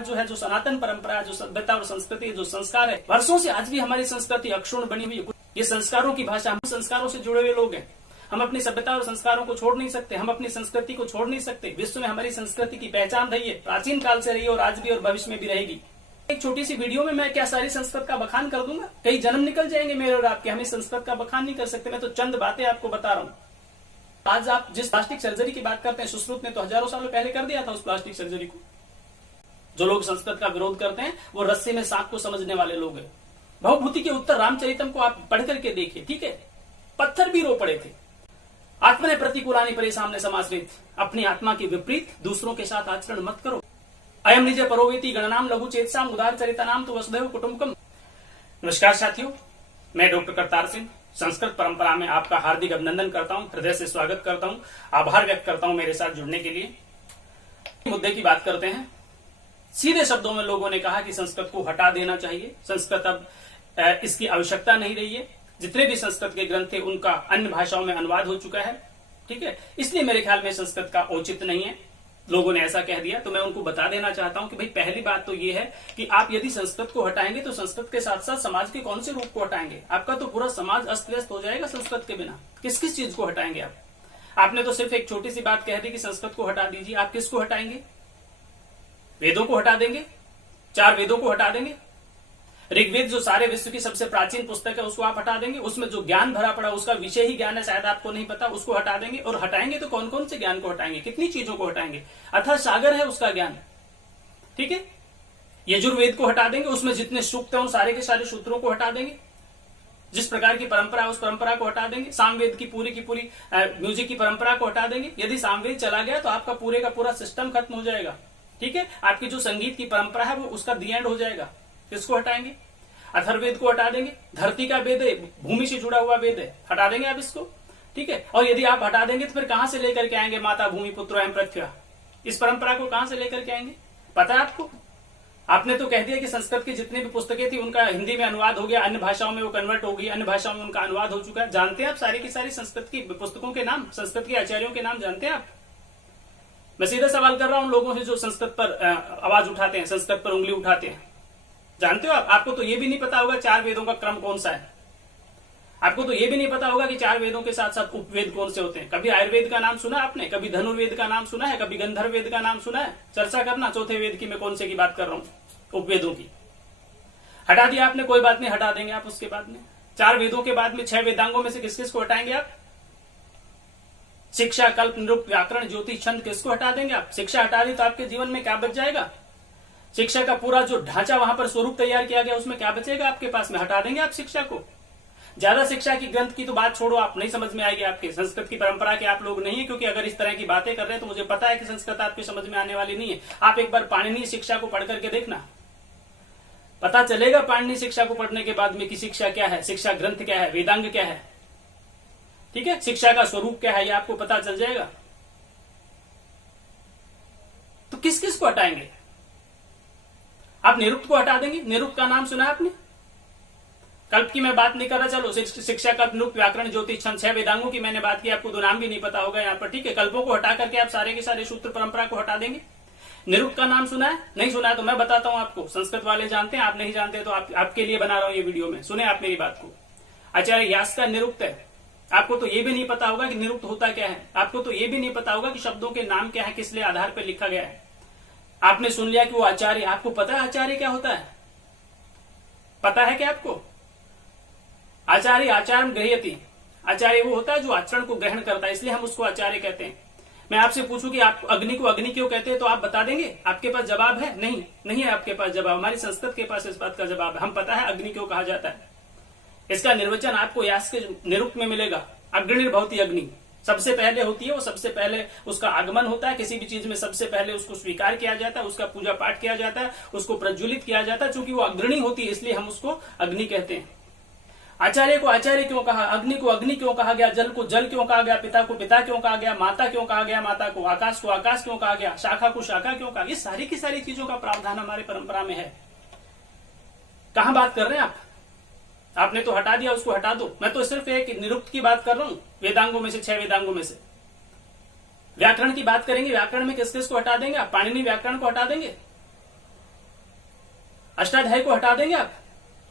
आज जो है, जो सनातन परंपरा है, जो सभ्यता और संस्कृति, जो संस्कार है, वर्षों से आज भी हमारी संस्कृति अक्षुण्ण बनी हुई है। ये संस्कारों की भाषा, हम संस्कारों से जुड़े हुए लोग हैं। हम अपनी सभ्यता और संस्कारों को छोड़ नहीं सकते, हम अपनी संस्कृति को छोड़ नहीं सकते। विश्व में हमारी संस्कृति की पहचान रही है, प्राचीन काल से रही है और आज भी और भविष्य में भी रहेगी। एक छोटी सी वीडियो में मैं क्या सारी संस्कृत का बखान कर दूंगा? कई जन्म निकल जाएंगे मेरे और आपके, हम इस संस्कृत का बखान नहीं कर सकते। मैं तो चंद बातें आपको बता रहा हूँ। आज आप जिस प्लास्टिक सर्जरी की बात करते हैं, सुश्रुत ने तो हजारों सालों पहले कर दिया था उस प्लास्टिक सर्जरी को। जो लोग संस्कृत का विरोध करते हैं वो रस्से में सांप को समझने वाले लोग हैं। भवभूति के उत्तर रामचरितम को आप पढ़ करके देखिए, ठीक है? पत्थर भी रो पड़े थे। आत्मने प्रतिकूलानि परे सामने समाश्रित, अपनी आत्मा के विपरीत दूसरों के साथ आचरण मत करो। अयम निज परोवेति गणनाम लघु चेतसाम उदार चरिता नाम तो वसुधैव कुटुंबकम। नमस्कार साथियों, मैं डॉक्टर करतार सिंह संस्कृत परंपरा में आपका हार्दिक अभिनंदन करता हूं, हृदय से स्वागत करता हूं, आभार व्यक्त करता हूं मेरे साथ जुड़ने के लिए। मुद्दे की बात करते हैं। सीधे शब्दों में लोगों ने कहा कि संस्कृत को हटा देना चाहिए, संस्कृत अब इसकी आवश्यकता नहीं रही है। जितने भी संस्कृत के ग्रंथ थे उनका अन्य भाषाओं में अनुवाद हो चुका है, ठीक है? इसलिए मेरे ख्याल में संस्कृत का औचित्य नहीं है। लोगों ने ऐसा कह दिया तो मैं उनको बता देना चाहता हूं कि भाई पहली बात तो ये है कि आप यदि संस्कृत को हटाएंगे तो संस्कृत के साथ साथ समाज के कौन से रूप को हटाएंगे? आपका तो पूरा समाज अस्त व्यस्त हो जाएगा संस्कृत के बिना। किस किस चीज को हटाएंगे आप? आपने तो सिर्फ एक छोटी सी बात कह दी कि संस्कृत को हटा दीजिए। आप किसको हटाएंगे? वेदों को हटा देंगे? 4 वेदों को हटा देंगे? ऋग्वेद जो सारे विश्व की सबसे प्राचीन पुस्तक है उसको आप हटा देंगे? उसमें जो ज्ञान भरा पड़ा उसका विषय ही ज्ञान है, शायद आपको नहीं पता, उसको हटा देंगे? और हटाएंगे तो कौन कौन से ज्ञान को हटाएंगे? कितनी चीजों को हटाएंगे? अथाह सागर है उसका ज्ञान, ठीक है? यजुर्वेद को हटा देंगे, उसमें जितने सूक्त है उन सारे के सारे सूत्रों को हटा देंगे। जिस प्रकार की परंपरा है उस परंपरा को हटा देंगे। सामवेद की पूरी म्यूजिक की परंपरा को हटा देंगे। यदि सामवेद चला गया तो आपका पूरे का पूरा सिस्टम खत्म हो जाएगा, ठीक है? आपकी जो संगीत की परंपरा है वो उसका दी एंड हो जाएगा। किसको हटाएंगे? अथर्ववेद को हटा देंगे। धरती का वेद है, भूमि से जुड़ा हुआ वेद है, हटा देंगे आप इसको, ठीक है? और यदि आप हटा देंगे तो फिर कहां से लेकर के आएंगे माता भूमि पुत्र एवं पृथ्वी? इस परंपरा को कहां से लेकर के आएंगे? पता है आपको? आपने तो कह दिया कि संस्कृत की जितनी भी पुस्तकें थी उनका हिंदी में अनुवाद हो गया, अन्य भाषाओं में वो कन्वर्ट हो गई, अन्य भाषाओं में उनका अनुवाद हो चुका है। जानते हैं आप सारी की सारी संस्कृत की पुस्तकों के नाम, संस्कृत के आचार्यों के नाम जानते हैं आप? मैं सीधा सवाल कर रहा हूं लोगों से जो संस्कृत पर आवाज उठाते हैं, संस्कृत पर उंगली उठाते हैं। जानते हो आप? आपको तो ये भी नहीं पता होगा 4 वेदों का क्रम कौन सा है। आपको तो ये भी नहीं पता होगा कि 4 वेदों के साथ साथ उपवेद कौन से होते हैं। कभी आयुर्वेद का नाम सुना आपने? कभी धनुर्वेद का नाम सुना है? कभी गंधर्व वेद का नाम सुना है? चर्चा करना चौथे वेद की, मैं कौन से की बात कर रहा हूं, उपवेदों की। हटा दिया आपने, कोई बात नहीं, हटा देंगे आप उसके बाद में। 4 वेदों के बाद में 6 वेदांगों में से किस किस को हटाएंगे आप? शिक्षा, कल्प, निरुक्त, व्याकरण, ज्योतिष, छंद, किसको हटा देंगे आप? शिक्षा हटा दी तो आपके जीवन में क्या बच जाएगा? शिक्षा का पूरा जो ढांचा वहां पर स्वरूप तैयार किया गया उसमें क्या बचेगा आपके पास में? हटा देंगे आप शिक्षा को। ज्यादा शिक्षा की ग्रंथ की तो बात छोड़ो, आप नहीं समझ में आएगी आपके। संस्कृत की परंपरा के आप लोग नहीं है, क्योंकि अगर इस तरह की बातें कर रहे हैं तो मुझे पता है कि संस्कृत आपकी समझ में आने वाली नहीं है। आप एक बार पाणिनीय शिक्षा को पढ़ करके देखना, पता चलेगा पाणिनीय शिक्षा को पढ़ने के बाद में कि शिक्षा क्या है, शिक्षा ग्रंथ क्या है, वेदांग क्या है, ठीक है? शिक्षा का स्वरूप क्या है, ये आपको पता चल जाएगा। तो किस किस को हटाएंगे आप? निरुक्त को हटा देंगे। निरुक्त का नाम सुना है आपने? कल्प की मैं बात नहीं कर रहा, चलो शिक्षा, कल्प, निरुक्त, व्याकरण, ज्योतिष, छंद, 6 वेदांगों की मैंने बात की, आपको 2 नाम भी नहीं पता होगा यहाँ पर, ठीक है? कल्पों को हटा करके आप सारे के सारे सूत्र परंपरा को हटा देंगे। निरुक्त का नाम सुना है? नहीं सुना है तो मैं बताता हूं आपको। संस्कृत वाले जानते हैं, आप नहीं जानते तो आपके लिए बना रहा हूं ये वीडियो में। सुने आप मेरी बात को। आचार्य व्यास का निरुक्त है। आपको तो ये भी नहीं पता होगा कि निरुक्त होता क्या है। आपको तो ये भी नहीं पता होगा कि शब्दों के नाम क्या है, किस लिए आधार पर लिखा गया है। आपने सुन लिया कि वो आचार्य, आपको पता है आचार्य क्या होता है? पता है क्या आपको? आचार्य आचार्य गृह्यति, आचार्य वो होता है जो आचरण को ग्रहण करता है, इसलिए हम उसको आचार्य कहते हैं। मैं आपसे पूछूं कि आप अग्नि को अग्नि क्यों कहते हैं, तो आप बता देंगे? आपके पास जवाब है? नहीं, नहीं है आपके पास जवाब। हमारी संस्कृत के पास इस बात का जवाब है। हम पता है अग्नि क्यों कहा जाता है। इसका निर्वचन आपको यास के निरुक्त में मिलेगा। अग्निर्भवति अग्नि, सबसे पहले होती है वो, सबसे पहले उसका आगमन होता है किसी भी चीज में, सबसे पहले उसको स्वीकार किया जाता है, उसका पूजा पाठ किया जाता है, उसको प्रज्वलित किया जाता है। चूंकि वो अग्रणी होती है इसलिए हम उसको अग्नि कहते हैं। आचार्य को आचार्य क्यों कहा, अग्नि को अग्नि क्यों कहा गया, जल को जल क्यों कहा गया, पिता को पिता क्यों कहा गया, माता क्यों कहा गया माता को आकाश क्यों कहा गया, शाखा को शाखा क्यों कहा? ये सारी की सारी चीजों का प्रावधान हमारी परंपरा में है। कहां बात कर रहे हैं आप? आपने तो हटा दिया, उसको हटा दो। मैं तो सिर्फ एक निरुक्त की बात कर रहा हूं, वेदांगों में से, 6 वेदांगों में से। व्याकरण की बात करेंगे, व्याकरण में किस किस को हटा देंगे आप? पाणिनि व्याकरण को हटा देंगे। अष्टाध्यायी को हटा देंगे आप?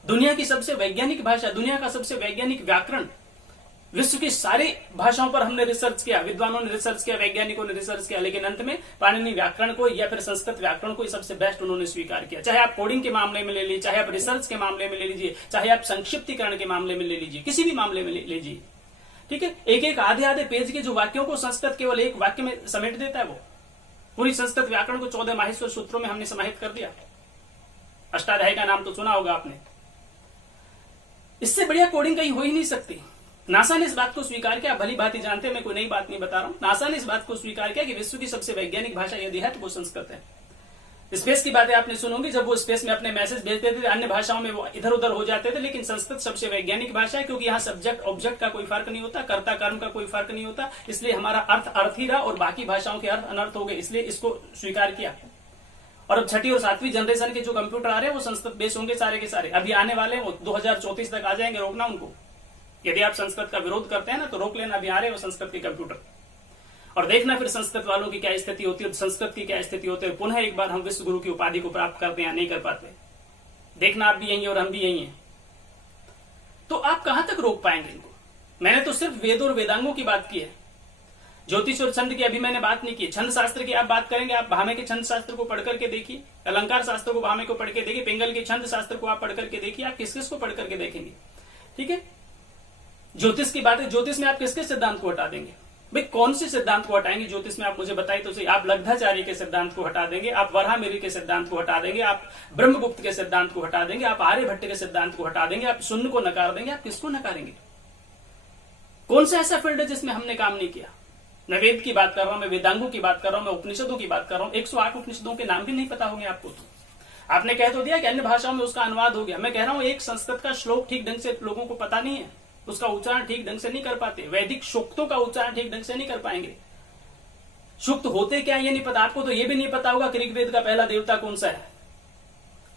दुनिया की सबसे वैज्ञानिक भाषा, दुनिया का सबसे वैज्ञानिक व्याकरण, विश्व की सारी भाषाओं पर हमने रिसर्च किया, विद्वानों ने रिसर्च किया, वैज्ञानिकों ने रिसर्च किया, लेकिन अंत में पाणिनि व्याकरण को या फिर संस्कृत व्याकरण को सबसे बेस्ट उन्होंने स्वीकार किया। चाहे आप कोडिंग के मामले में ले लीजिए, चाहे आप रिसर्च के मामले में ले लीजिए, चाहे आप संक्षिप्तीकरण के मामले में ले लीजिए, किसी भी मामले में ले लीजिए, ठीक है। एक एक आधे आधे पेज के जो वाक्यों को संस्कृत केवल एक वाक्य में समेट देता है, वो पूरी संस्कृत व्याकरण को 14 माहेश्वर सूत्रों में हमने समाहित कर दिया। अष्टाध्यायी का नाम तो सुना होगा आपने। इससे बढ़िया कोडिंग कहीं हो ही नहीं सकती। नासा ने इस बात को स्वीकार किया, भली बात ही जानते हैं, मैं कोई नई बात नहीं बता रहा हूं। नासा ने इस बात को स्वीकार किया कि विश्व की सबसे वैज्ञानिक भाषा यदि है तो वो संस्कृत है। स्पेस की बातें आपने सुनोगी, जब वो स्पेस में अपने मैसेज भेजते थे अन्य भाषाओं में वो इधर उधर हो जाते थे, लेकिन संस्कृत सबसे वैज्ञानिक भाषा है, क्योंकि यहाँ सब्जेक्ट ऑब्जेक्ट का कोई फर्क नहीं होता, कर्ता कर्म का कोई फर्क नहीं होता, इसलिए हमारा अर्थ ही रहा और बाकी भाषाओं के अर्थ अनर्थ हो गए, इसलिए इसको स्वीकार किया। और अब छठी और सातवीं जनरेशन के जो कंप्यूटर आ रहे हैं वो संस्कृत बेस होंगे सारे के सारे, अभी आने वाले हैं वो 2034 तक आ जाएंगे, रोकना उनको। यदि आप संस्कृत का विरोध करते हैं ना तो रोक लेना, अभी आ रहे हैं वो संस्कृत के कंप्यूटर, और देखना फिर संस्कृत वालों की क्या स्थिति होती है, संस्कृत की क्या स्थिति होती है। पुनः एक बार हम विश्व गुरु की उपाधि को प्राप्त करते हैं या नहीं कर पाते, देखना आप भी यही और हम भी यही हैं। तो आप कहां तक रोक पाएंगे इनको? मैंने तो सिर्फ वेद और वेदांगों की बात की है, ज्योतिष और छंद की अभी मैंने बात नहीं की। छंद शास्त्र की आप बात करेंगे, आप भामे के छंद शास्त्र को पढ़ करके देखिए, अलंकार शास्त्र को भामे को पढ़ के देखिए, पिंगल के छंद शास्त्र को आप पढ़ करके देखिए, आप किस किस को पढ़ करके देखेंगे, ठीक है। ज्योतिष की बात है, ज्योतिष में आप किसके सिद्धांत को हटा देंगे? भाई कौन से सिद्धांत को हटाएंगे ज्योतिष में? आप मुझे बताइए तो सही। आप लग्धाचार्य के सिद्धांत को हटा देंगे, आप वराहमिहिर के सिद्धांत को हटा देंगे, आप ब्रह्मगुप्त के सिद्धांत को हटा देंगे, आप आर्यभट्ट के सिद्धांत को हटा देंगे, आप शून्य को नकार देंगे, आप किसको नकारेंगे? कौन सा ऐसा फील्ड है जिसमें हमने काम नहीं किया? मैं वेद की बात कर रहा हूं, मैं वेदांगों की बात कर रहा हूं, मैं उपनिषदों की बात कर रहा हूं। 108 उपनिषदों के नाम भी नहीं पता होंगे आपको। तो आपने कह तो दिया कि अन्य भाषाओं में उसका अनुवाद हो गया। मैं कह रहा हूं एक संस्कृत का श्लोक ठीक ढंग से लोगों को पता नहीं है, उसका उच्चारण ठीक ढंग से नहीं कर पाते, वैदिक सूक्तों का उच्चारण ठीक ढंग से नहीं कर पाएंगे। सूक्त होते क्या ये नहीं पता आपको, तो ये भी नहीं पता होगा कि ऋग्वेद का पहला देवता कौन सा है,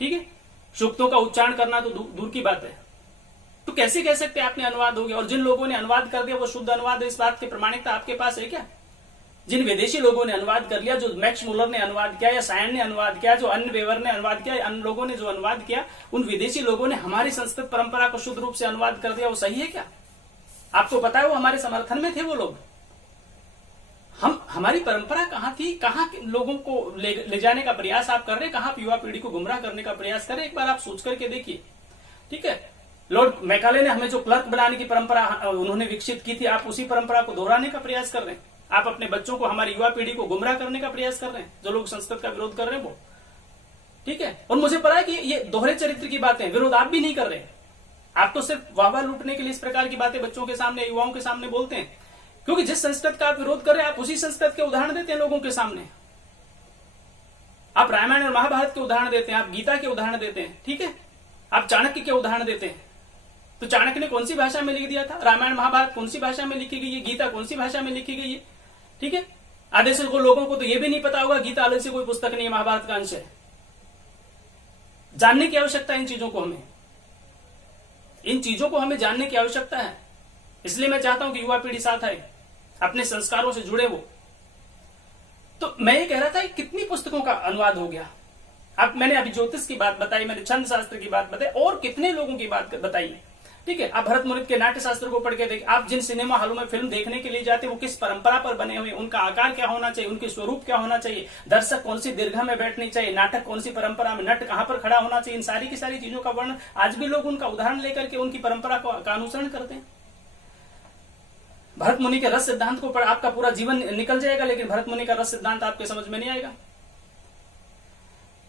ठीक है। सूक्तों का उच्चारण करना तो दूर की बात है। तो कैसे कह सकते हैं आपने अनुवाद हो गया? और जिन लोगों ने अनुवाद कर दिया वो शुद्ध अनुवाद है, इस बात की प्रमाणिकता आपके पास है क्या? जिन विदेशी लोगों ने अनुवाद कर लिया, जो मैक्स मुलर ने अनुवाद किया या सायन ने अनुवाद किया, जो अन्य वेवर ने अनुवाद किया, अन्य लोगों ने जो अनुवाद किया, उन विदेशी लोगों ने हमारी संस्कृत परंपरा को शुद्ध रूप से अनुवाद कर दिया, वो सही है क्या? आपको पता है वो हमारे समर्थन में थे वो लोग। हमारी परंपरा कहां थी, कहां लोगों को ले जाने का प्रयास आप कर रहे हैं, कहां युवा पीढ़ी को गुमराह करने का प्रयास कर रहे हैं, एक बार आप सोच करके देखिए, ठीक है। लॉर्ड मैकाले ने हमें जो क्लर्क बनाने की परंपरा उन्होंने विकसित की थी, आप उसी परंपरा को दोहराने का प्रयास कर रहे हैं। आप अपने बच्चों को, हमारी युवा पीढ़ी को गुमराह करने का प्रयास कर रहे हैं, जो लोग संस्कृत का विरोध कर रहे हैं वो, ठीक है। और मुझे पता है कि ये दोहरे चरित्र की बातें, विरोध आप भी नहीं कर रहे हैं, आप तो सिर्फ वाहवा लूटने के लिए इस प्रकार की बातें बच्चों के सामने, युवाओं के सामने बोलते हैं, क्योंकि जिस संस्कृत का आप विरोध कर रहे हैं आप उसी संस्कृत के उदाहरण देते हैं लोगों के सामने। आप रामायण और महाभारत के उदाहरण देते हैं, आप गीता के उदाहरण देते हैं, ठीक है। आप चाणक्य के उदाहरण देते हैं। तो चाणक्य ने कौन सी भाषा में लिख दिया था? रामायण महाभारत कौन सी भाषा में लिखी गई है? गीता कौन सी भाषा में लिखी गई है? ठीक है। आधे से लोगों को तो यह भी नहीं पता होगा गीता अलग से कोई पुस्तक नहीं है, महाभारत का अंश है। जानने की आवश्यकता है इन चीजों को, हमें जानने की आवश्यकता है। इसलिए मैं चाहता हूं कि युवा पीढ़ी साथ आए, अपने संस्कारों से जुड़े वो। तो मैं ये कह रहा था कि कितनी पुस्तकों का अनुवाद हो गया। अब मैंने अभी ज्योतिष की बात बताई, मैंने छंद शास्त्र की बात बताई, और कितने लोगों की बात बताई, ठीक है। आप भरत मुनि के नाट्य शास्त्र को पढ़ के देखिए, आप जिन सिनेमा हॉलों में फिल्म देखने के लिए जाते हैं वो किस परंपरा पर बने हुए, उनका आकार क्या होना चाहिए, उनके स्वरूप क्या होना चाहिए, दर्शक कौन सी दीर्घा में बैठनी चाहिए, नाटक कौन सी परंपरा में, नट कहां पर खड़ा होना चाहिए, इन सारी की सारी चीजों का वर्णन आज भी लोग उनका उदाहरण लेकर के उनकी परंपरा का अनुसरण करते हैं। भरत मुनि के रस सिद्धांत को पढ़, आपका पूरा जीवन निकल जाएगा, लेकिन भरत मुनि का रस सिद्धांत आपके समझ में नहीं आएगा,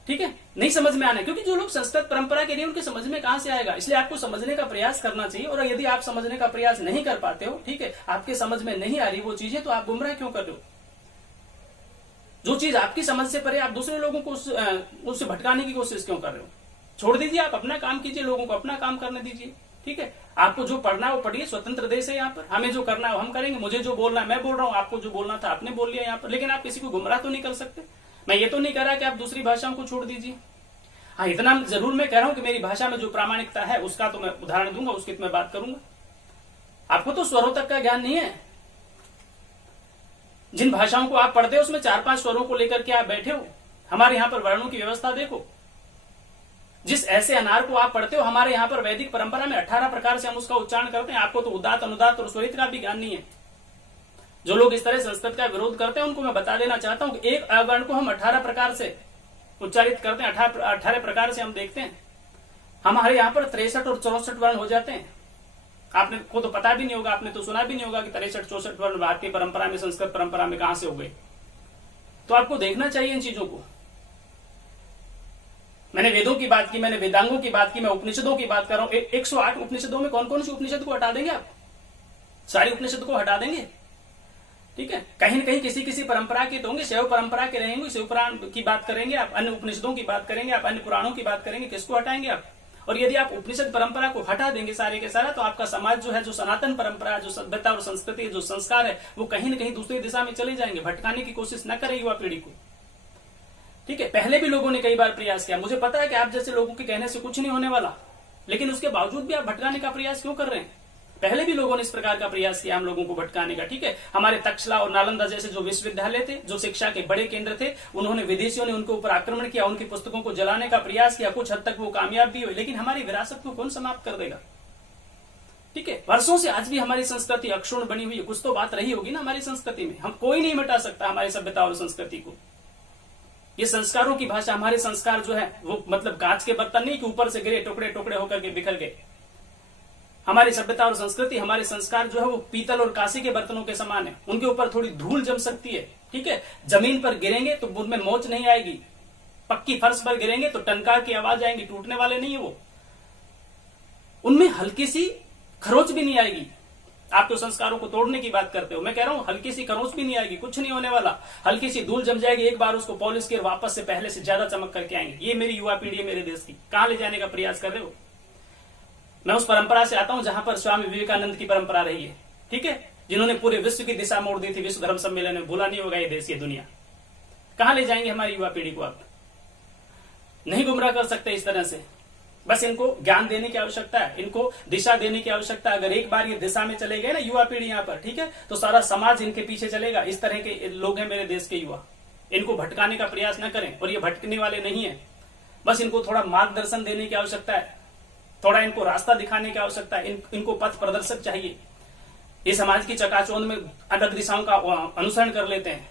ठीक है। नहीं समझ में आना, क्योंकि जो लोग संस्कृत परंपरा के लिए, उनके समझ में कहां से आएगा। इसलिए आपको समझने का प्रयास करना चाहिए, और यदि आप समझने का प्रयास नहीं कर पाते हो, ठीक है, आपके समझ में नहीं आ रही वो चीजें, तो आप गुमराह क्यों कर रहे हो? जो चीज आपकी समझ से परे, आप दूसरे लोगों को उससे भटकाने की कोशिश क्यों कर रहे हो? छोड़ दीजिए, आप अपना काम कीजिए, लोगों को अपना काम करने दीजिए, ठीक है। आपको जो पढ़ना है वो पढ़िए, स्वतंत्र देश है यहाँ पर, हमें जो करना है हम करेंगे, मुझे जो बोलना है मैं बोल रहा हूँ, आपको जो बोलना था आपने बोल लिया यहाँ पर, लेकिन आप किसी को गुमराह तो नहीं कर सकते। मैं ये तो नहीं कह रहा कि आप दूसरी भाषाओं को छोड़ दीजिए। हाँ, इतना जरूर मैं कह रहा हूं कि मेरी भाषा में जो प्रामाणिकता है उसका तो मैं उदाहरण दूंगा, उसकी तो मैं बात करूंगा। आपको तो स्वरों तक का ज्ञान नहीं है। जिन भाषाओं को आप पढ़ते हो उसमें 4-5 स्वरों को लेकर के आप बैठे हो। हमारे यहाँ पर वर्णों की व्यवस्था देखो, जिस ऐसे अनार को आप पढ़ते हो, हमारे यहाँ पर वैदिक परंपरा में 18 प्रकार से हम उसका उच्चारण करते हैं। आपको तो उदात, अनुदात और स्वरित का भी ज्ञान नहीं है। जो लोग इस तरह संस्कृत का विरोध करते हैं उनको मैं बता देना चाहता हूं कि एक अवर्ण को हम 18 प्रकार से उच्चारित करते हैं। 18 प्रकार से हम देखते हैं। हमारे यहाँ पर 63 और 64 वर्ण हो जाते हैं। आपने को तो पता भी नहीं होगा, आपने तो सुना भी नहीं होगा कि 63, 64 वर्ण भारतीय परंपरा में, संस्कृत परंपरा में कहां से हो गए। तो आपको देखना चाहिए इन चीजों को। मैंने वेदों की बात की, मैंने वेदांगों की बात की, मैं उपनिषदों की बात कर रहा हूं। 108 उपनिषदों में कौन कौन सी उपनिषद को हटा देंगे आप? सारी उपनिषद को हटा देंगे, ठीक है। कहीं न कहीं किसी किसी परंपरा के तो होंगे, शैव परंपरा के रहेंगे, शिव पुराण की बात करेंगे आप, अन्य उपनिषदों की बात करेंगे आप, अन्य पुराणों की बात करेंगे, किसको हटाएंगे आप? और यदि आप उपनिषद परंपरा को हटा देंगे सारे के सारा, तो आपका समाज जो है, जो सनातन परंपरा, जो सभ्यता और संस्कृति, जो संस्कार है, वो कहीं न कहीं दूसरी दिशा में चले जाएंगे। भटकाने की कोशिश न करे युवा पीढ़ी को, ठीक है। पहले भी लोगों ने कई बार प्रयास किया। मुझे पता है कि आप जैसे लोगों के कहने से कुछ नहीं होने वाला, लेकिन उसके बावजूद भी आप भटकाने का प्रयास क्यों कर रहे हैं? पहले भी लोगों ने इस प्रकार का प्रयास किया हम लोगों को भटकाने का, ठीक है। हमारे तक्षशिला और नालंदा जैसे जो विश्वविद्यालय थे, जो शिक्षा के बड़े केंद्र थे, उन्होंने विदेशियों ने उनके ऊपर आक्रमण किया, उनकी पुस्तकों को जलाने का प्रयास किया। कुछ हद तक वो कामयाब भी हुए, लेकिन हमारी विरासत को कौन समाप्त कर देगा, ठीक है। वर्षों से आज भी हमारी संस्कृति अक्षुण्ण बनी हुई है। कुछ तो बात रही होगी ना हमारी संस्कृति में। हम कोई नहीं मिटा सकता हमारी सभ्यता और संस्कृति को। ये संस्कारों की भाषा, हमारे संस्कार जो है वो मतलब कांच के बर्तन नहीं कि ऊपर से गिरे, टुकड़े टुकड़े होकर के बिखर गए। हमारी सभ्यता और संस्कृति, हमारे संस्कार जो है वो पीतल और कांसे के बर्तनों के समान है। उनके ऊपर थोड़ी धूल जम सकती है, ठीक है। जमीन पर गिरेंगे तो उनमें मोच नहीं आएगी, पक्की फर्श पर गिरेंगे तो टनकार की आवाज आएगी, टूटने वाले नहीं है वो। उनमें हल्की सी खरोच भी नहीं आएगी। आप तो संस्कारों को तोड़ने की बात करते हो, मैं कह रहा हूं हल्की सी खरोच भी नहीं आएगी, कुछ नहीं होने वाला। हल्की सी धूल जम जाएगी, एक बार उसको पॉलिश के वापस से पहले से ज्यादा चमक करके आएंगे। ये मेरी युवा पीढ़ी है मेरे देश की। कहां ले जाने का प्रयास कर रहे हो? मैं उस परंपरा से आता हूं जहां पर स्वामी विवेकानंद की परंपरा रही है, ठीक है, जिन्होंने पूरे विश्व की दिशा मोड़ दी थी। विश्व धर्म सम्मेलन में भूला नहीं होगा ये देश, ये दुनिया। कहां ले जाएंगे हमारी युवा पीढ़ी को? आप नहीं गुमराह कर सकते इस तरह से। बस इनको ज्ञान देने की आवश्यकता है, इनको दिशा देने की आवश्यकता है। अगर एक बार ये दिशा में चले गए ना युवा पीढ़ी यहाँ पर, ठीक है, तो सारा समाज इनके पीछे चलेगा। इस तरह के लोग हैं मेरे देश के युवा। इनको भटकाने का प्रयास न करें, और ये भटकने वाले नहीं है। बस इनको थोड़ा मार्गदर्शन देने की आवश्यकता है, थोड़ा इनको रास्ता दिखाने की आवश्यकता है। इनको पथ प्रदर्शक चाहिए। ये समाज की चकाचौंध में अलग दिशाओं का अनुसरण कर लेते हैं।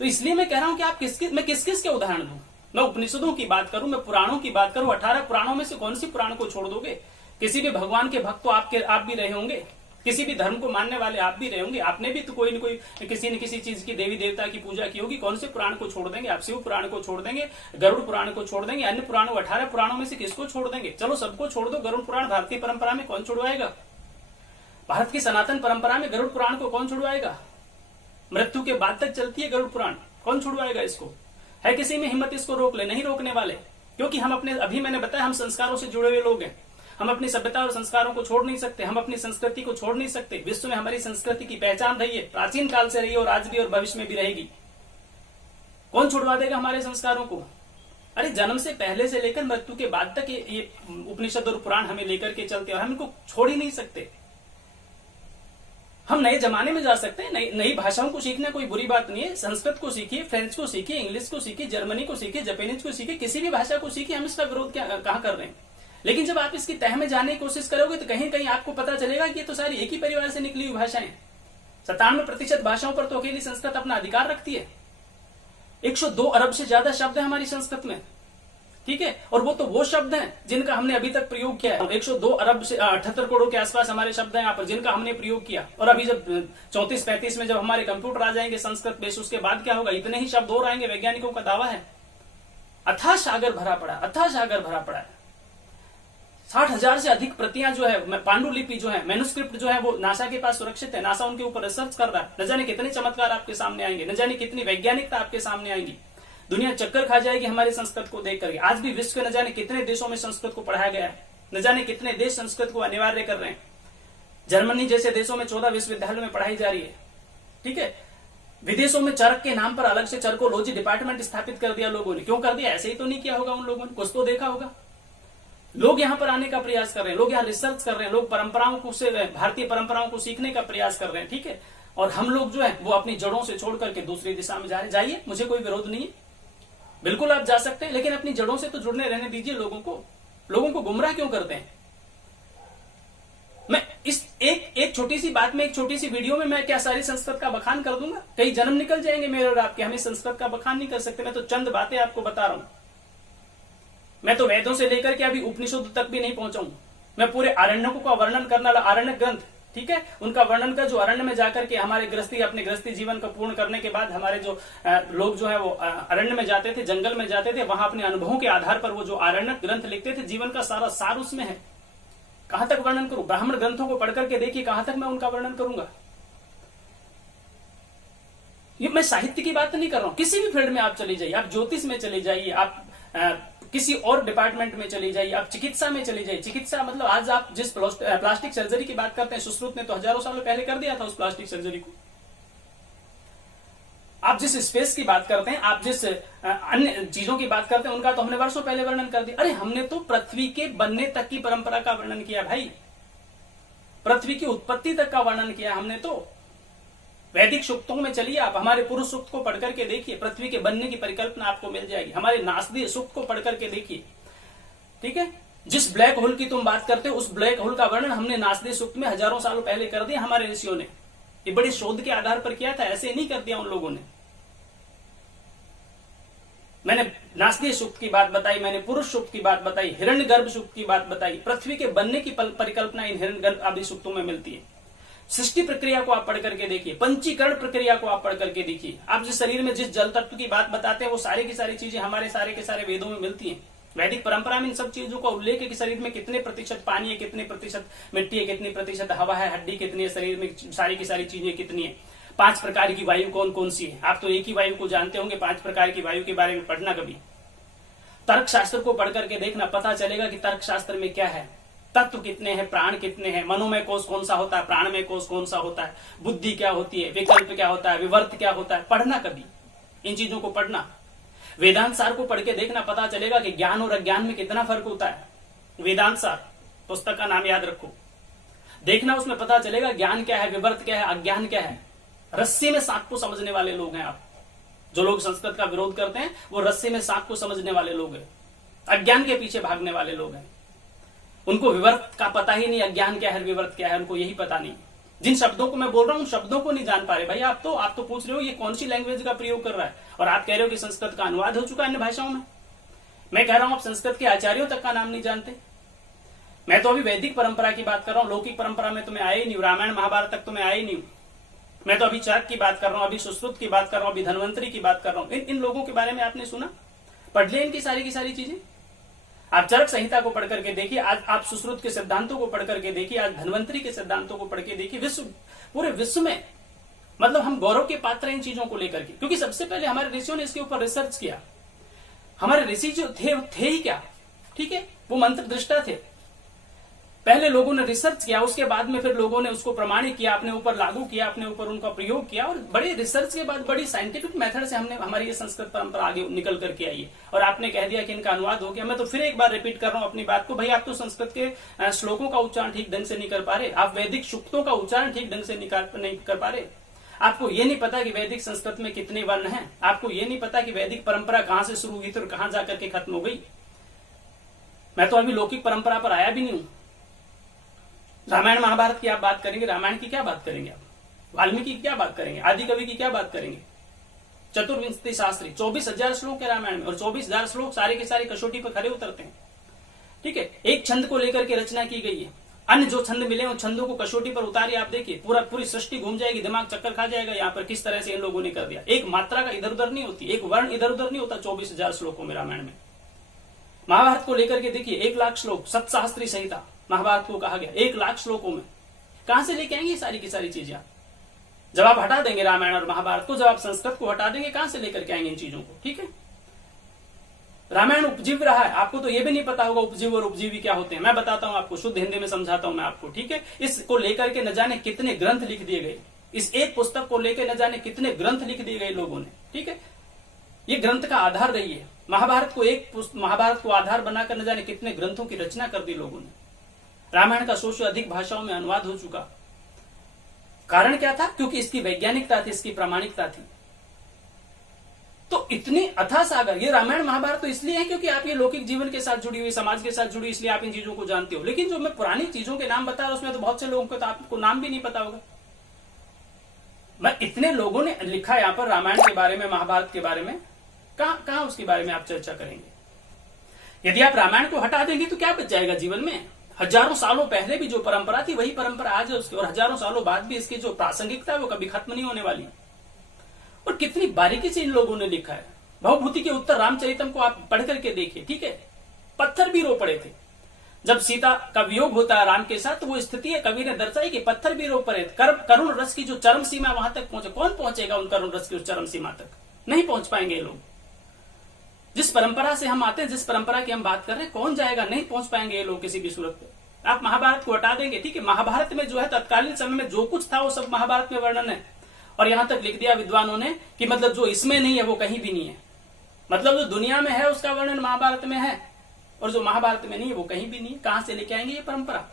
तो इसलिए मैं कह रहा हूं कि आप मैं किस किस के उदाहरण दूं? मैं उपनिषदों की बात करूं, मैं पुराणों की बात करूं। 18 पुराणों में से कौन सी पुराण को छोड़ दोगे? किसी भी भगवान के भक्त तो आप भी रहे होंगे, किसी भी धर्म को मानने वाले आप भी रहे होंगे। आपने भी तो कोई न कोई किसी न किसी चीज की देवी देवता की पूजा की होगी। कौन से पुराण को छोड़ देंगे आप? शिव पुराण को छोड़ देंगे, गरुड़ पुराण को छोड़ देंगे, अन्य पुराणों 18 पुराणों में से किसको छोड़ देंगे? चलो सबको छोड़ दो। गरुड़ पुराण भारतीय परंपरा में कौन छुड़वाएगा? भारत की सनातन परंपरा में गरुड़ पुराण को कौन छुड़वाएगा? मृत्यु के बाद तक चलती है गरुड़ पुराण, कौन छुड़वाएगा इसको? है किसी में हिम्मत इसको रोक ले? नहीं रोकने वाले, क्योंकि हम अपने, अभी मैंने बताया, हम संस्कारों से जुड़े हुए लोग हैं। हम अपनी सभ्यता और संस्कारों को छोड़ नहीं सकते, हम अपनी संस्कृति को छोड़ नहीं सकते। विश्व में हमारी संस्कृति की पहचान रही है, प्राचीन काल से रही है, और आज भी और भविष्य में भी रहेगी। कौन छुड़वा देगा हमारे संस्कारों को? अरे जन्म से पहले से लेकर मृत्यु के बाद तक ये उपनिषद और पुराण हमें लेकर के चलते, और हम इनको छोड़ ही नहीं सकते। हम नए जमाने में जा सकते हैं, नई भाषाओं को सीखना कोई बुरी बात नहीं है। संस्कृत को सीखिए, फ्रेंच को सीखिए, इंग्लिश को सीखिए, जर्मनी को सीखिए, जापानीज को सीखिए, किसी भी भाषा को सीखिए। हम इसका विरोध कहां कर रहे हैं? लेकिन जब आप इसकी तह में जाने की कोशिश करोगे तो कहीं कहीं आपको पता चलेगा कि ये तो सारी एक ही परिवार से निकली हुई भाषाएं। 97% भाषाओं पर तो अकेली संस्कृत अपना अधिकार रखती है। 102 अरब से ज्यादा शब्द है हमारी संस्कृत में, ठीक है, और वो तो वो शब्द हैं जिनका हमने अभी तक प्रयोग किया है। 102 अरब से 78 करोड़ के आसपास हमारे शब्द हैं यहाँ पर, जिनका हमने प्रयोग किया। और अभी जब 34-35 में जब हमारे कंप्यूटर आ जाएंगे संस्कृत बेस, उसके बाद क्या होगा? इतने ही शब्द और आएंगे, वैज्ञानिकों का दावा है। अथाह सागर भरा पड़ा, अथाह सागर भरा पड़ा है। 60,000 से अधिक प्रतियां जो है, पांडुलिपि जो है, मैन्युस्क्रिप्ट जो है, वो नासा के पास सुरक्षित है। नासा उनके ऊपर रिसर्च कर रहा है। न जाने कितने चमत्कार आपके सामने आएंगे, न जाने कितनी वैज्ञानिकता आपके सामने आएंगी। दुनिया चक्कर खा जाएगी हमारे संस्कृत को देख करके। आज भी विश्व के न जाने कितने देशों में संस्कृत को पढ़ाया गया है, न जाने कितने देश संस्कृत को अनिवार्य कर रहे हैं। जर्मनी जैसे देशों में 14 विश्वविद्यालयों में पढ़ाई जा रही है, ठीक है। विदेशों में चरक के नाम पर अलग से चरकोलॉजी डिपार्टमेंट स्थापित कर दिया लोगों ने। क्यों कर दिया? ऐसे ही तो नहीं किया होगा उन लोगों ने, कुछ तो देखा होगा। लोग यहाँ पर आने का प्रयास कर रहे हैं, लोग यहाँ रिसर्च कर रहे हैं, लोग परंपराओं को से भारतीय परंपराओं को सीखने का प्रयास कर रहे हैं, ठीक है। और हम लोग जो है वो अपनी जड़ों से छोड़ करके दूसरी दिशा में जा रहे हैं। जाइए, मुझे कोई विरोध नहीं है। बिल्कुल आप जा सकते हैं, लेकिन अपनी जड़ों से तो जुड़ने रहने दीजिए। लोगों को गुमराह क्यों करते हैं? मैं इस एक छोटी सी बात में, एक छोटी सी वीडियो में मैं क्या सारी संस्कृत का बखान कर दूंगा? कई जन्म निकल जाएंगे मेरे और आपके, हम इस संस्कृत का बखान नहीं कर सकते। मैं तो चंद बातें आपको बता रहा हूं। मैं तो वेदों से लेकर के अभी उपनिषद तक भी नहीं पहुंचाऊं। मैं पूरे आरण्यकों का वर्णन करना, आरण्यक ग्रंथ, ठीक है, उनका वर्णन कर, जो अरण्य में जाकर के हमारे अपने गृहस्थी जीवन को पूर्ण करने के बाद हमारे जो लोग जो है वो अरण्य में जाते थे, जंगल में जाते थे, वहां अपने अनुभवों के आधार पर वो जो आरण्यक ग्रंथ लिखते थे, जीवन का सारा सार उसमें है। कहां तक वर्णन करूं? ब्राह्मण ग्रंथों को पढ़ करके देखिए, कहां तक मैं उनका वर्णन करूंगा। ये मैं साहित्य की बात नहीं कर रहा हूं। किसी भी फील्ड में आप चले जाइए, आप ज्योतिष में चले जाइए, आप किसी और डिपार्टमेंट में चले जाइए, आप चिकित्सा में चले जाइए। चिकित्सा मतलब आज आप जिस प्लास्टिक सर्जरी की बात करते हैं, सुश्रुत ने तो हजारों सालों पहले कर दिया था उस प्लास्टिक सर्जरी को। आप जिस स्पेस की बात करते हैं, आप जिस अन्य चीजों की बात करते हैं, उनका तो हमने वर्षों पहले वर्णन कर दिया। अरे हमने तो पृथ्वी के बनने तक की परंपरा का वर्णन किया भाई, पृथ्वी की उत्पत्ति तक का वर्णन किया हमने तो। वैदिक सूक्तों में चलिए, आप हमारे पुरुष सूक्त को पढ़ करके देखिए, पृथ्वी के बनने की परिकल्पना आपको मिल जाएगी। हमारे नासदीय सूक्त को पढ़ करके देखिए, ठीक है। जिस ब्लैक होल की तुम बात करते हो, उस ब्लैक होल का वर्णन हमने नासदीय सूक्त में हजारों सालों पहले कर दिया हमारे ऋषियों ने। ये बड़े शोध के आधार पर किया था, ऐसे नहीं कर दिया उन लोगों ने। मैंने नासदीय सूक्त की बात बताई, मैंने पुरुष सूक्त की बात बताई, हिरण्यगर्भ सूक्त की बात बताई। पृथ्वी के बनने की परिकल्पना इन हिरण्यगर्भ आदि सूक्तों में मिलती है। सृष्टि प्रक्रिया को आप पढ़ करके देखिए, पंचीकरण प्रक्रिया को आप पढ़ करके देखिए। आप जिस शरीर में जिस जल तत्व की बात बताते हैं, वो सारी की सारी चीजें हमारे सारे के सारे वेदों में मिलती हैं। वैदिक परंपरा में इन सब चीजों का उल्लेख है कि शरीर में कितने प्रतिशत पानी है, कितने प्रतिशत मिट्टी है, कितनी प्रतिशत हवा है, हड्डी कितनी है, शरीर में सारी की सारी चीजें कितनी है, 5 प्रकार की वायु कौन कौन सी है। आप तो एक ही वायु को जानते होंगे, 5 प्रकार की वायु के बारे में पढ़ना कभी। तर्क शास्त्र को पढ़ करके देखना, पता चलेगा कि तर्क शास्त्र में क्या है, तत्व कितने हैं, प्राण कितने हैं, मनोमय कोष कौन सा होता है, प्राणमय कोष कौन सा होता है, बुद्धि क्या होती है, विकल्प क्या होता है, विवर्त क्या होता है। पढ़ना कभी इन चीजों को पढ़ना। वेदांत सार को पढ़ के देखना, पता चलेगा कि ज्ञान और अज्ञान में कितना फर्क होता है। वेदांत सार पुस्तक का नाम याद रखो, देखना, उसमें पता चलेगा ज्ञान क्या है, विवर्त क्या है, अज्ञान क्या है। रस्सी में सांप को समझने वाले लोग हैं आप। जो लोग संस्कृत का विरोध करते हैं, वो रस्सी में सांप को समझने वाले लोग हैं, अज्ञान के पीछे भागने वाले लोग हैं। उनको विवर्त का पता ही नहीं, अज्ञान क्या है, विवर्त क्या है, उनको यही पता नहीं। जिन शब्दों को मैं बोल रहा हूं, शब्दों को नहीं जान पा रहे भाई। आप तो पूछ रहे हो ये कौन सी लैंग्वेज का प्रयोग कर रहा है, और आप कह रहे हो कि संस्कृत का अनुवाद हो चुका है अन्य भाषाओं में। मैं कह रहा हूं आप संस्कृत के आचार्यों तक का नाम नहीं जानते। मैं तो अभी वैदिक परंपरा की बात कर रहा हूं, लौकिक परंपरा में तो मैं आया ही नहीं, रामायण महाभारत तक तो मैं आया ही नहीं। मैं तो अभी चरक की बात कर रहा हूं, अभी सुश्रुत की बात कर रहा हूं, अभी धन्वंतरी की बात कर रहा हूं। इन लोगों के बारे में आपने सुना, पढ़ लिया इनकी सारी की सारी चीजें। आप चरक संहिता को पढ़ करके देखिए, आज आप सुश्रुत के सिद्धांतों को पढ़ करके देखिए, आज धन्वंतरी के सिद्धांतों को पढ़ के देखिए। पूरे विश्व में मतलब हम गौरव के पात्र इन चीजों को लेकर के, क्योंकि सबसे पहले हमारे ऋषियों ने इसके ऊपर रिसर्च किया। हमारे ऋषि जो थे ही क्या, ठीक है, वो मंत्र दृष्टा थे। पहले लोगों ने रिसर्च किया, उसके बाद में फिर लोगों ने उसको प्रमाणित किया, अपने ऊपर लागू किया, अपने ऊपर उनका प्रयोग किया, और बड़े रिसर्च के बाद बड़ी साइंटिफिक मेथड से हमने हमारी ये संस्कृत परंपरा आगे निकल करके आई है। और आपने कह दिया कि इनका अनुवाद हो गया। मैं तो फिर एक बार रिपीट कर रहा हूं अपनी बात को, भाई आप तो संस्कृत के श्लोकों का उच्चारण ठीक ढंग से नहीं कर पा रहे, आप वैदिक सूक्तों का उच्चारण ठीक ढंग से नहीं कर पा रहे। आपको ये नहीं पता कि वैदिक संस्कृत में कितने वर्ण हैं, आपको ये नहीं पता कि वैदिक परंपरा कहां से शुरू हुई थी और कहां जाकर के खत्म हो गई। मैं तो अभी लौकिक परंपरा पर आया भी नहीं हूं। रामायण महाभारत की आप बात करेंगे, रामायण की क्या बात करेंगे आप, वाल्मीकि की क्या बात करेंगे, आदि कवि की क्या बात करेंगे, चतुर्विंशति शास्त्री, 24,000 श्लोक है रामायण में, और 24,000 श्लोक सारे के सारे कसौटी पर खड़े उतरते हैं। ठीक है, एक छंद को लेकर के रचना की गई है। अन्य जो छंद मिले उन छंदों को कसौटी पर उतारिए, आप देखिए पूरी सृष्टि घूम जाएगी, दिमाग चक्कर खा जाएगा यहाँ पर किस तरह से इन लोगों ने कर दिया। एक मात्रा का इधर उधर नहीं होती, एक वर्ण इधर उधर नहीं होता 24,000 श्लोकों में रामायण में। महाभारत को लेकर के देखिए 1 लाख श्लोक, सप्तशास्त्री संहिता महाभारत को कहा गया 1 लाख श्लोकों में। कहां से लेके आएंगे सारी की सारी चीजें? जब आप हटा देंगे रामायण और महाभारत को, जब आप संस्कृत को हटा देंगे, कहां से लेकर के आएंगे इन चीजों को? ठीक है, रामायण उपजीव रहा है, आपको तो ये भी नहीं पता होगा उपजीव और उपजीवी क्या होते हैं। मैं बताता हूं आपको, शुद्ध हिंदी में समझाता हूं मैं आपको। ठीक है, इसको लेकर के न जाने कितने ग्रंथ लिख दिए गए, इस एक पुस्तक को लेकर न जाने कितने ग्रंथ लिख दिए गए लोगों ने। ठीक है, ये ग्रंथ का आधार रही है। महाभारत को आधार बनाकर न जाने कितने ग्रंथों की रचना कर दी लोगों ने। रामायण का 100 से अधिक भाषाओं में अनुवाद हो चुका। कारण क्या था? क्योंकि इसकी वैज्ञानिकता थी, इसकी प्रामाणिकता थी। तो इतनी अथाह सागर, ये रामायण महाभारत तो इसलिए है क्योंकि आप ये लौकिक जीवन के साथ जुड़ी हुई, समाज के साथ जुड़ी, इसलिए आप इन चीजों को जानते हो। लेकिन जो मैं पुरानी चीजों के नाम बता रहा हूं उसमें तो बहुत से लोगों को तो आपको नाम भी नहीं पता होगा। मैं इतने लोगों ने लिखा यहाँ पर रामायण के बारे में, महाभारत के बारे में, कहां उसके बारे में आप चर्चा करेंगे। यदि आप रामायण को हटा देंगे तो क्या बच जाएगा जीवन में। हजारों सालों पहले भी जो परंपरा थी वही परंपरा आज है उसकी, और हजारों सालों बाद भी इसकी जो प्रासंगिकता है वो कभी खत्म नहीं होने वाली। और कितनी बारीकी से इन लोगों ने लिखा है। भवभूति के उत्तर रामचरितम को आप पढ़ करके देखिए, ठीक है। पत्थर भी रो पड़े थे जब सीता का वियोग होता है राम के साथ, तो वो स्थिति है कवि ने दर्शाई कि पत्थर भी रो पड़े थे। करुण रस की जो चरम सीमा वहां तक पहुंचे, कौन पहुंचेगा उन करुण रस की उस चरम सीमा तक, नहीं पहुंच पाएंगे ये लोग। जिस परंपरा से हम आते हैं, जिस परंपरा की हम बात कर रहे हैं, कौन जाएगा, नहीं पहुंच पाएंगे ये लोग किसी भी सूरत पे। आप महाभारत को हटा देंगे, ठीक है, महाभारत में जो है तत्कालीन समय में जो कुछ था वो सब महाभारत में वर्णन है। और यहां तक लिख दिया विद्वानों ने कि मतलब जो इसमें नहीं है वो कहीं भी नहीं है। मतलब जो दुनिया में है उसका वर्णन महाभारत में है, और जो महाभारत में नहीं है वो कहीं भी नहीं है। कहां से लेके आएंगे ये परंपरा।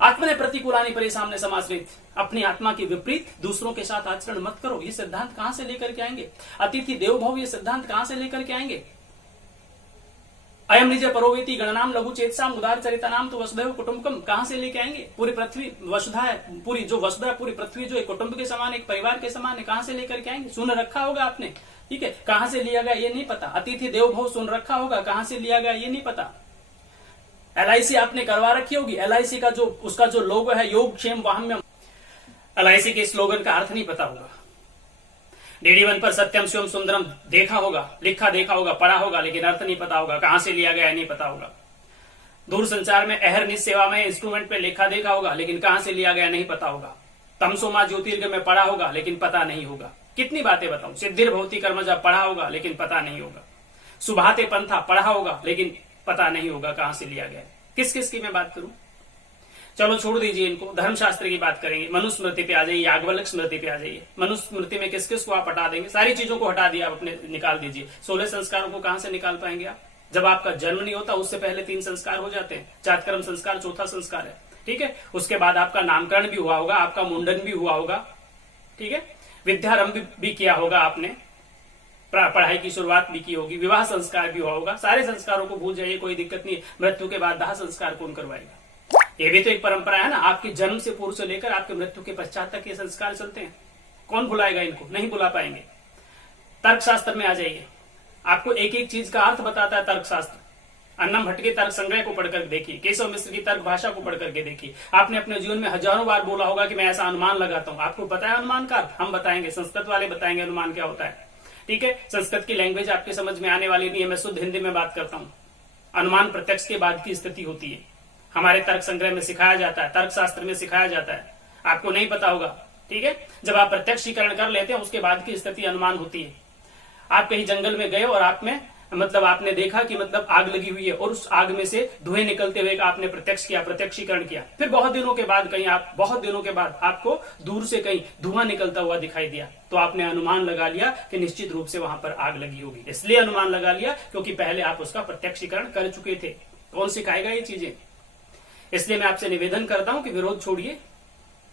आत्मने प्रतिकूलानि परे सामने समाश्रित, अपनी आत्मा के विपरीत दूसरों के साथ आचरण मत करो, ये सिद्धांत कहां से लेकर के आएंगे। अतिथि देवो भव, ये सिद्धांत कहां से लेकर के आएंगे। अयम निज परोवेति गणनाम लघु चेतसाम उदार चरिता नाम तो वसुधैव कुटुंबकम, कहां से लेके आएंगे। पूरी पृथ्वी वसुधा है, पूरी जो वसुधा है, पूरी पृथ्वी जो एक कुटुंब के समान, एक परिवार के समान है, कहां से लेकर के आएंगे। सुन रखा होगा आपने, ठीक है, कहां से लिया गया ये नहीं पता। अतिथि देवो भव सुन रखा होगा, कहां से लिया गया ये नहीं पता। LIC आपने करवा रखी होगी, LIC का जो उसका जो लोगो है योग क्षेम वाहम्यम, LIC के स्लोगन का अर्थ नहीं पता होगा। DD1 पर सत्यम शिवम सुंदरम देखा होगा, लिखा देखा होगा, पढ़ा होगा, लेकिन अर्थ नहीं पता होगा, कहां से लिया गया नहीं पता होगा। दूरसंचार में अहरनिश सेवा में इंस्ट्रूमेंट पे लिखा देखा होगा, लेकिन कहां से लिया गया नहीं पता होगा। तमसोमा ज्योतिर्गमय में पढ़ा होगा, लेकिन पता नहीं होगा। कितनी बातें बताऊं। सिद्धिर भौतिक कर्मजा पढ़ा होगा, लेकिन पता नहीं होगा। सुभाते पंथा पढ़ा होगा, लेकिन पता नहीं होगा कहां से लिया गया। किस किस की मैं बात करूं। चलो छोड़ दीजिए इनको, धर्मशास्त्र की बात करेंगे। मनुस्मृति पे आ जाइए, याज्ञवल्क्य स्मृति पे आ जाइए। मनुस्मृति में किस किस को आप हटा देंगे, सारी चीजों को हटा दिया आप, अपने निकाल दीजिए। 16 संस्कारों को कहां से निकाल पाएंगे आप। जब आपका जन्म नहीं होता उससे पहले 3 संस्कार हो जाते हैं। जातकर्म संस्कार चौथा संस्कार है, ठीक है। उसके बाद आपका नामकरण भी हुआ होगा, आपका मुंडन भी हुआ होगा, ठीक है। विद्यारंभ भी किया होगा आपने, पढ़ाई की शुरुआत भी की होगी, विवाह संस्कार भी हुआ होगा। सारे संस्कारों को भूल जाइए, कोई दिक्कत नहीं है। मृत्यु के बाद दाह संस्कार कौन करवाएगा। ये भी तो एक परंपरा है ना, आपके जन्म से पूर्व से लेकर आपके मृत्यु के पश्चात तक ये संस्कार चलते हैं। कौन भुलाएगा इनको, नहीं भुला पाएंगे। तर्कशास्त्र में आ जाइए, आपको एक एक चीज का अर्थ बताता है तर्कशास्त्र। अन्नम भट्ट के तर्क संग्रह को पढ़कर देखिए, केशव मिश्र की तर्क भाषा को पढ़कर के देखिए। आपने अपने जीवन में हजारों बार बोला होगा कि मैं ऐसा अनुमान लगाता हूं। आपको पता है अनुमान का अर्थ, हम बताएंगे, संस्कृत वाले बताएंगे अनुमान क्या होता है, ठीक है। संस्कृत की लैंग्वेज आपके समझ में आने वाली नहीं है, मैं शुद्ध हिंदी में बात करता हूं। अनुमान प्रत्यक्ष के बाद की स्थिति होती है, हमारे तर्क संग्रह में सिखाया जाता है, तर्क शास्त्र में सिखाया जाता है। आपको नहीं पता होगा, ठीक है। जब आप प्रत्यक्षीकरण कर लेते हैं उसके बाद की स्थिति अनुमान होती है। आप कहीं जंगल में गए और आप में मतलब आपने देखा कि मतलब आग लगी हुई है और उस आग में से धुएं निकलते हुए आपने प्रत्यक्ष किया, प्रत्यक्षीकरण किया। फिर बहुत दिनों के बाद आपको दूर से कहीं धुआं निकलता हुआ दिखाई दिया, तो आपने अनुमान लगा लिया कि निश्चित रूप से वहां पर आग लगी होगी। इसलिए अनुमान लगा लिया क्योंकि पहले आप उसका प्रत्यक्षीकरण कर चुके थे। कौन सिखाएगा ये चीजें। इसलिए मैं आपसे निवेदन करता हूं कि विरोध छोड़िए,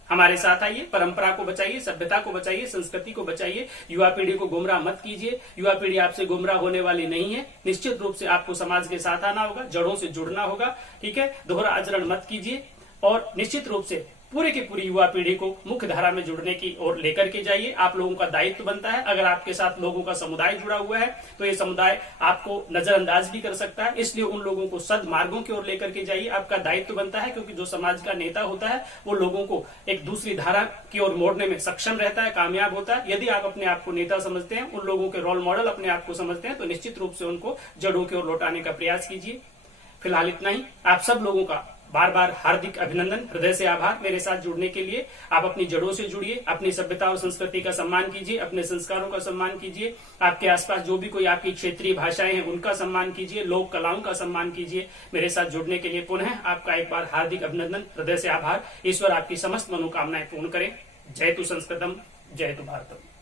हमारे साथ आइए, परंपरा को बचाइए, सभ्यता को बचाइए, संस्कृति को बचाइए। युवा पीढ़ी को गुमराह मत कीजिए। युवा पीढ़ी आपसे गुमराह होने वाली नहीं है। निश्चित रूप से आपको समाज के साथ आना होगा, जड़ों से जुड़ना होगा, ठीक है। दोहरा आचरण मत कीजिए और निश्चित रूप से पूरे की पूरी युवा पीढ़ी को मुख्य धारा में जुड़ने की ओर लेकर के जाइए। आप लोगों का दायित्व बनता है। अगर आपके साथ लोगों का समुदाय जुड़ा हुआ है तो ये समुदाय आपको नजरअंदाज भी कर सकता है, इसलिए उन लोगों को सद्मार्गों की ओर लेकर के जाइए। आपका दायित्व बनता है, क्योंकि जो समाज का नेता होता है वो लोगों को एक दूसरी धारा की ओर मोड़ने में सक्षम रहता है, कामयाब होता है। यदि आप अपने आप को नेता समझते हैं, उन लोगों के रोल मॉडल अपने आप को समझते हैं, तो निश्चित रूप से उनको जड़ों की ओर लौटाने का प्रयास कीजिए। फिलहाल इतना ही। आप सब लोगों का बार बार हार्दिक अभिनंदन, हृदय से आभार मेरे साथ जुड़ने के लिए। आप अपनी जड़ों से जुड़िए, अपनी सभ्यता और संस्कृति का सम्मान कीजिए, अपने संस्कारों का सम्मान कीजिए। आपके आसपास जो भी कोई आपकी क्षेत्रीय भाषाएं हैं उनका सम्मान कीजिए, लोक कलाओं का सम्मान कीजिए। मेरे साथ जुड़ने के लिए पुनः आपका एक बार हार्दिक अभिनंदन, हृदय से आभार। ईश्वर आपकी समस्त मनोकामनाएं पूर्ण करें। जय तु संस्कृतम, जय तु भारतम।